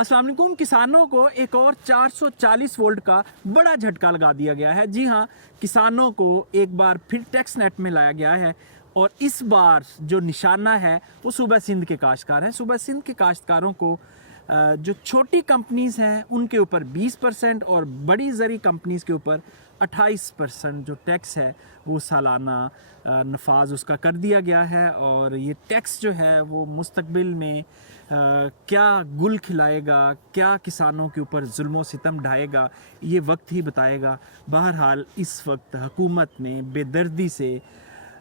अस्सलाम वालेकुम। किसानों को एक और 440 वोल्ट का बड़ा झटका लगा दिया गया है। जी हाँ, किसानों को एक बार फिर टैक्स नेट में लाया गया है और इस बार जो निशाना है वो सूबा सिंध के काश्तकार हैं। सूबा सिंध के काश्तकारों को जो छोटी कंपनीज़ हैं उनके ऊपर 20% और बड़ी ज़री कंपनीज़ के ऊपर 28% जो टैक्स है वो सालाना नफाज उसका कर दिया गया है। और ये टैक्स जो है वो मुस्तकबिल में क्या गुल खिलाएगा, क्या किसानों के ऊपर जुल्म सितम ढाएगा, ये वक्त ही बताएगा। बहरहाल इस वक्त हुकूमत ने बेदर्दी से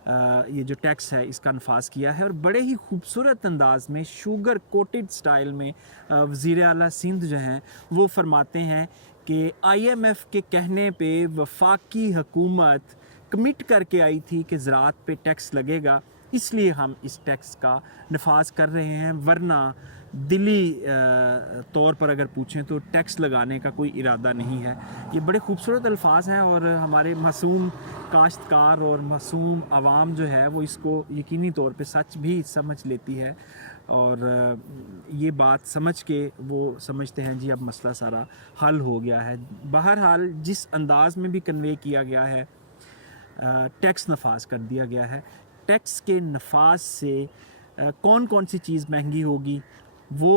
ये जो टैक्स है इसका नफाज किया है और बड़े ही खूबसूरत अंदाज में शुगर कोटेड स्टाइल में वज़ीर आला सिंध जो हैं वो फरमाते हैं कि IMF के कहने पे वफाकी हुकूमत कमिट करके आई थी कि ज़राअत पे टैक्स लगेगा, इसलिए हम इस टैक्स का नफाज कर रहे हैं, वरना दिली तौर पर अगर पूछें तो टैक्स लगाने का कोई इरादा नहीं है। ये बड़े खूबसूरत अल्फाज हैं और हमारे मासूम काश्तकार और मासूम आवाम जो है वो इसको यकीनी तौर पे सच भी समझ लेती है और ये बात समझ के वो समझते हैं जी अब मसला सारा हल हो गया है। बहरहाल जिस अंदाज में भी कन्वे किया गया है टैक्स नफाज कर दिया गया है। टैक्स के नफाज से कौन कौन सी चीज़ महंगी होगी वो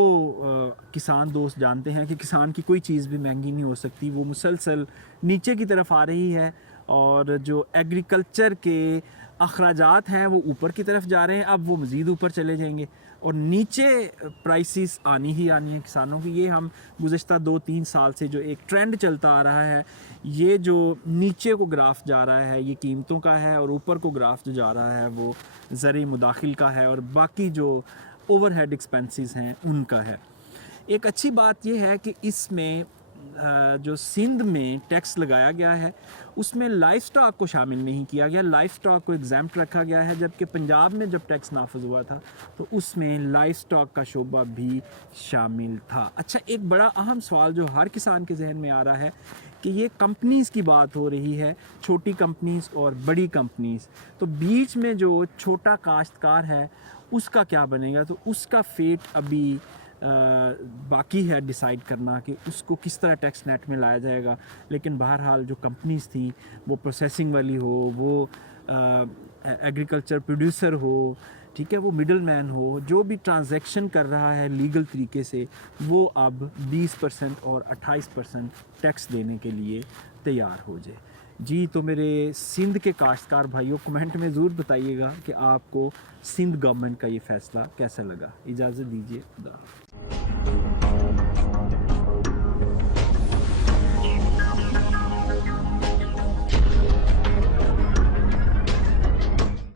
किसान दोस्त जानते हैं कि किसान की कोई चीज़ भी महंगी नहीं हो सकती, वो मुसलसल नीचे की तरफ आ रही है और जो एग्रीकल्चर के अखराजात हैं वो ऊपर की तरफ जा रहे हैं, अब वो मज़ीद ऊपर चले जाएंगे और नीचे प्राइसेस आनी ही आनी है किसानों की। ये हम गुज़श्ता 2-3 साल से जो एक ट्रेंड चलता आ रहा है, ये जो नीचे को ग्राफ जा रहा है ये कीमतों का है और ऊपर को ग्राफ जो जा रहा है वो ज़री मुदाखिल का है और बाकी जो ओवरहेड एक्सपेंसेस हैं उनका है। एक अच्छी बात यह है कि इसमें जो सिंध में टैक्स लगाया गया है उसमें लाइफ स्टॉक को शामिल नहीं किया गया, लाइफ स्टॉक को एग्जाम्प्ट रखा गया है, जबकि पंजाब में जब टैक्स नाफिज हुआ था तो उसमें लाइफ स्टॉक का शोबा भी शामिल था। अच्छा, एक बड़ा अहम सवाल जो हर किसान के जहन में आ रहा है कि ये कंपनीज़ की बात हो रही है, छोटी कंपनीज़ और बड़ी कंपनीज़, तो बीच में जो छोटा काश्तकार है उसका क्या बनेगा? तो उसका फेट अभी बाकी है डिसाइड करना कि उसको किस तरह टैक्स नेट में लाया जाएगा। लेकिन बहरहाल जो कंपनीज़ थी वो प्रोसेसिंग वाली हो, वो एग्रीकल्चर प्रोड्यूसर हो, ठीक है, वो मिडल मैन हो, जो भी ट्रांजैक्शन कर रहा है लीगल तरीके से, वो अब 20% और 28% टैक्स देने के लिए तैयार हो जाए। जी, तो मेरे सिंध के काश्तकार भाइयों कमेंट में ज़रूर बताइएगा कि आपको सिंध गवर्नमेंट का ये फ़ैसला कैसा लगा। इजाज़त दीजिए, खुदा।